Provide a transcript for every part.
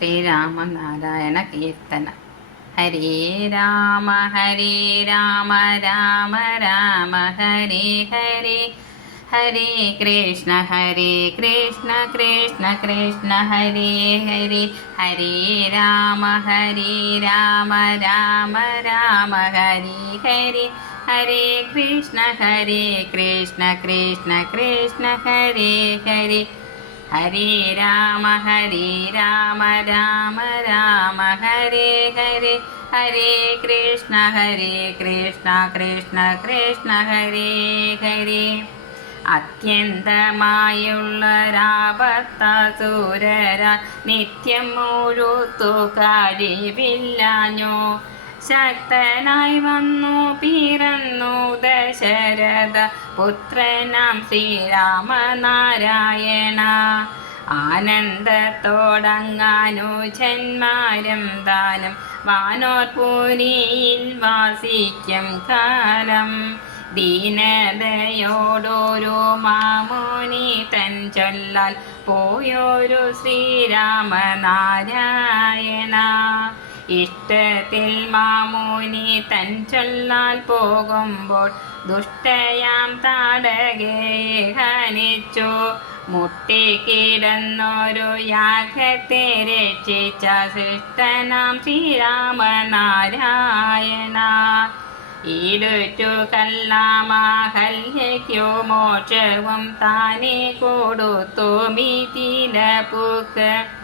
ശ്രീരാമനാരായണ കീർത്തന. ഹരേ രാമ ഹരേ രാമ രാമ രാമ ഹരേ ഹരേ. ഹരേ കൃഷ്ണ ഹരേ കൃഷ്ണ കൃഷ്ണ കൃഷ്ണ ഹരേ ഹരേ. ഹരേ രാമ ഹരേ രാമ രാമ രാമ ഹരേ ഹരേ. ഹരേ കൃഷ്ണ ഹരേ കൃഷ്ണ കൃഷ്ണ കൃഷ്ണ ഹരേ ഹരേ. ഹരേ രാമ ഹരേ രാമ രാമ രാമ ഹരേ ഹരേ ഹരേ കൃഷ്ണ ഹരേ കൃഷ്ണ കൃഷ്ണ കൃഷ്ണ ഹരേ ഹരേ അത്യന്തമായുള്ള രാപത്താസൂരര നിത്യം മുഴുത്തു കാര്യമില്ലാഞ്ഞോ ശക്തനായി വന്നു പിറന്നു ദശരഥ പുത്രനാം ശ്രീരാമനാരായണ. ആനന്ദത്തോടങ്ങാനു ജന്മാരം ദാനം വാനോർപൂരിയിൽ വാസിക്കും കാലം. ദീനതയോടൊരു മാമോനി തൻ ചൊല്ലാൽ പോയൊരു ശ്രീരാമനാരായണ. ഇഷ്ടത്തിൽ മാമൂനി തൻ ചൊല്ലാൽ പോകുമ്പോൾ ദുഷ്ടയാം താടകയെ ഹനിച്ചു. മുട്ടിക്കിടന്നൊരു യാഗത്തെ രക്ഷിച്ച സൃഷ്ടനാം ശ്രീരാമനാരായണ. ഈടുറ്റു കല്ലാമാഹല്യയ്ക്കു മോക്ഷവും താനെ കൊടുത്തു മിതില പൂക്ക്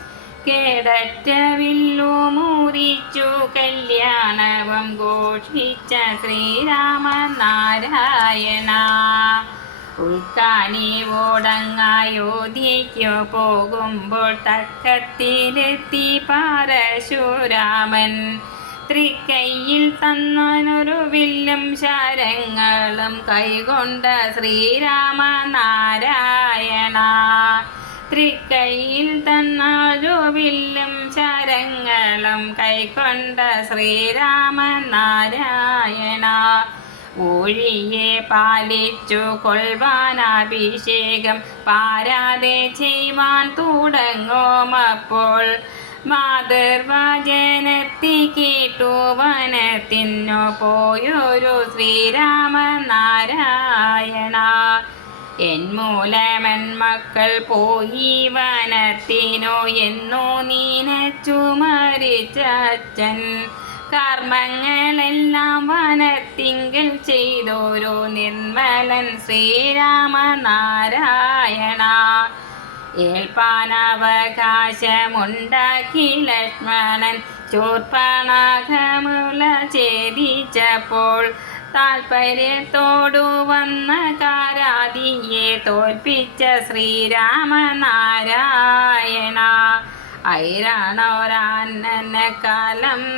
കേടറ്റ മൂരിച്ചു കല്യാണവം ഘോഷിച്ച ശ്രീരാമനാരായണ. ഉൾക്കാനി ഓടങ്ങായോധ്യയ്ക്കു പോകുമ്പോൾ തക്കത്തിലെത്തി പാരശുരാമൻ. തൃക്കൈയിൽ തന്നൊരു വില്ലും ശരങ്ങളും കൈകൊണ്ട ശ്രീരാമനാരായണ. തൃക്കൈയിൽ തന്നൊരു വില്ലും ശരങ്ങളും കൈക്കൊണ്ട ശ്രീരാമനാരായണ. ഊഴിയെ പാലിച്ചു കൊൾവാൻ അഭിഷേകം പാരാതെ ചെയ്യുവാൻ തുടങ്ങോമപ്പോൾ മാതൃവചനത്തി കേട്ടു വനത്തിനു പോയൊരു എൻ മൂലമൻ മക്കൾ പോയി വനത്തിനോ എന്നോ നീനച്ചു മരിച്ചൻ കർമ്മങ്ങളെല്ലാം വനത്തിങ്കൽ ചെയ്തോരോ നിർമ്മലൻ ശ്രീരാമനാരായണ. ഏൽപ്പാനവകാശമുണ്ടാക്കി ലക്ഷ്മണൻ ചോർപ്പണാകമുല ഛേദിച്ചപ്പോൾ താൽപര്യത്തോടു വന്ന കാരാതിയെ തോൽപ്പിച്ച ശ്രീരാമനാരായണ. ഐരാണോരാനക്കാലം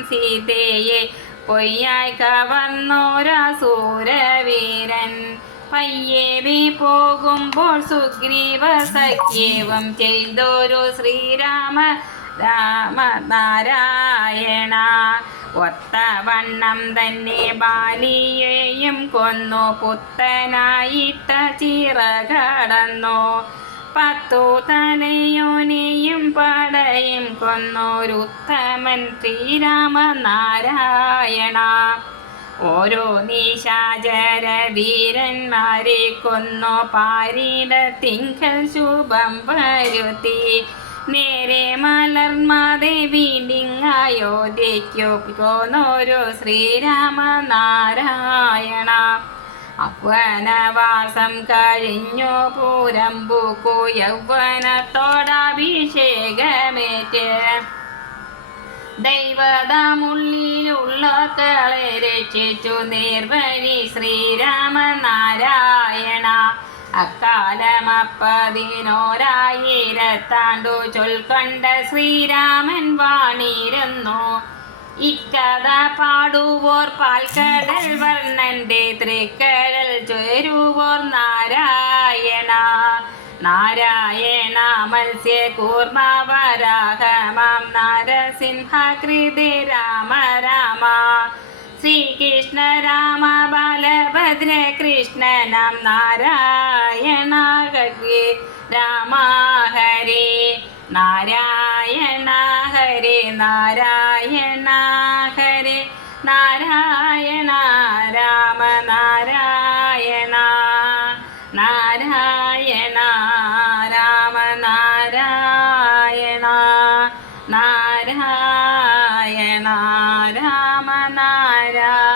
സീതയെ പൊയ്യായി കവർന്നോരസൂരവീരൻ പയ്യേവി പോകുമ്പോൾ സുഗ്രീവ സഖ്യവും ചെയ്തൊരു ശ്രീരാമ രാമ നാരായണ ഒത്തവണ്ണം തന്നെ ബാലിയെയും കൊന്നു. പുത്തനായിട്ട ചിറകടന്നു പത്തു തലയോനെയും പടയും കൊന്നോരുത്തമൻ ശ്രീരാമനാരായണ. ഓരോ നിശാചര വീരന്മാരെ കൊന്നു. പാരിട തിങ്കൾ ശുഭം വരുത്തി. നേരെ മലർമാതെ വീണ്ടിങ്ങായോധ്യയ്ക്കു ശ്രീരാമ നാരായണ അപ്പനവാസം കഴിഞ്ഞു പൂരമ്പൂക്കു യൗവനത്തോടഭിഷേകമേറ്റ്. ദൈവതമുള്ളിലുള്ള കളെ രക്ഷിച്ചു നേർവഴി ശ്രീരാമനാരായണ. അക്കാലമപ്പതിനോരായിരത്താണ്ടു ചൊൽക്കണ്ട ശ്രീരാമൻ വാണിരുന്നു. ഇക്കഥ പാടുവോർ പാൽക്കടൽ വർണന്റെ തൃക്കടൽ ചേരുവോർ നാരായണ. നാരായണ മത്സ്യ കൂർമാവരാഹമാം നരസിംഹകൃതി രാമ രാമ. ശ്രീകൃഷ്ണ രാമ ബാലഭദ്ര കൃഷ്ണനാം നാരായണ ഹരേ രാമ ഹരേ. നാരായണ ഹരേ നാരായണ ഹരേ. നാരായണ രാമ നാരായണ. നാരായണ രാമ നാരായണ. നാരായണ രാമ നാരായണ.